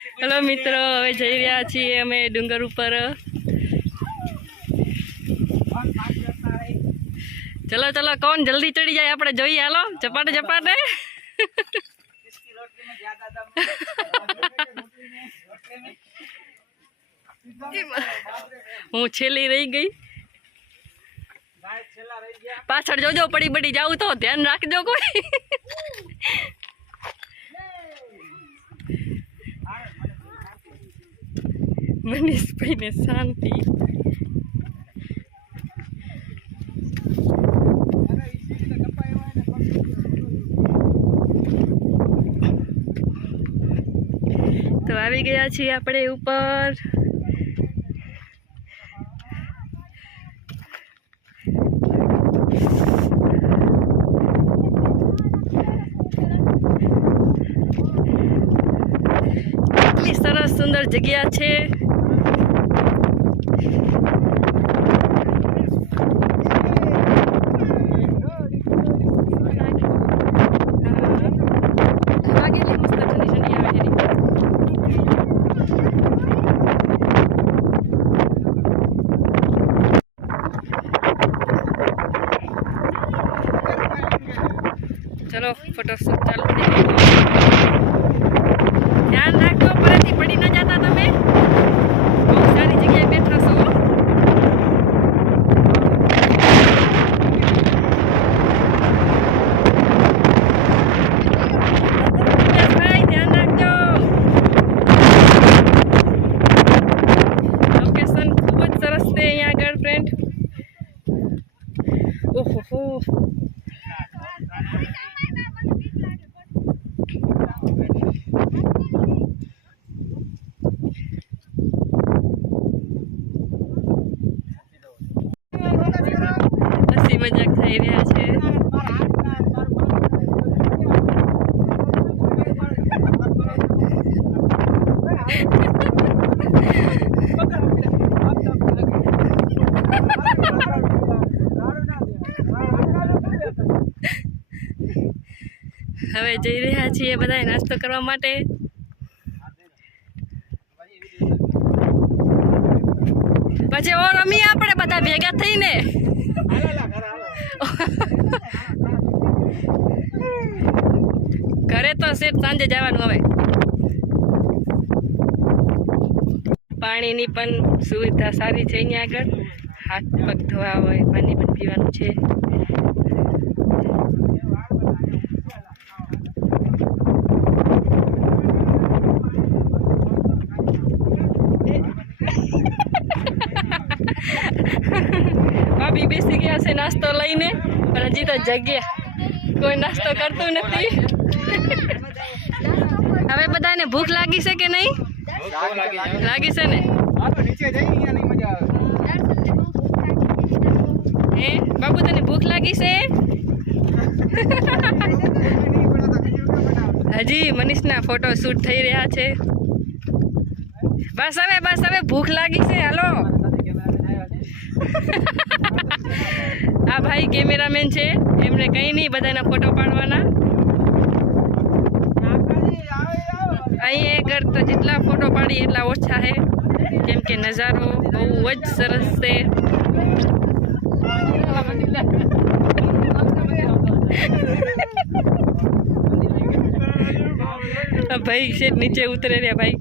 Hello मित्रों, हवे जई रह्या छीए अमे डूंगर उपर। चलो चलो कौन जल्दी चढ़ी जाए आपणे जोईए। हालो चपाटे चपाटे। हूँ छेली रही गई। पाछळ जोजो पड़ी बड़ी जाऊं तो ध्यान राखजो कोई। मनीष भाई ने शांति। तो આવી ગયા છીએ આપણે ઉપર। કેટલી સરસ સુંદર જગ્યા છે। चलो फोटोशूट चालू थी गई। ध्यान राखो परथी पड़ी न जाता तमे। बहुत सारी जगह बैठा छो। भाई ध्यान राखजो। लोकेशन खूब ज सरस छे अहींया આગળ फ्रेंड। ओहो हसी मजाक થઈ રહ્યા છે। હવે જઈ રહ્યા છીએ બધાય નાસ્તો કરવા માટે। પછી ઓ રમી આપણે બધા ભેગા થઈને। ઘરે તો સેટ સાંજે જવાનું। હવે પાણીની પણ સુવિધા સારી છે અહીંયા આગળ। હાથ પગ ધોવા હોય, પાણી પણ પીવાનું છે। भाभी बेसी गया से नास्तो लईने पर हजी तो जग्या कोई नास्तो करतुं नथी। हवे बधाने भूख लागी छे के नहीं? लागी छे ने? हे बाबू तने भूख लागी छे? हजी मनीषना फोटो शूट थई रह्या छे। बस हवे भूख लागी छे। हालो आ भाई कैमरामैन छे, एमने कहीं नहीं बधाना फोटो पाड़वाना। अहीं घर तो जेटला फोटो पाड़ी एटला ओछा है, केम के नजारो बहु ज सरस छे। भाई से नीचे उतरे रे भाई।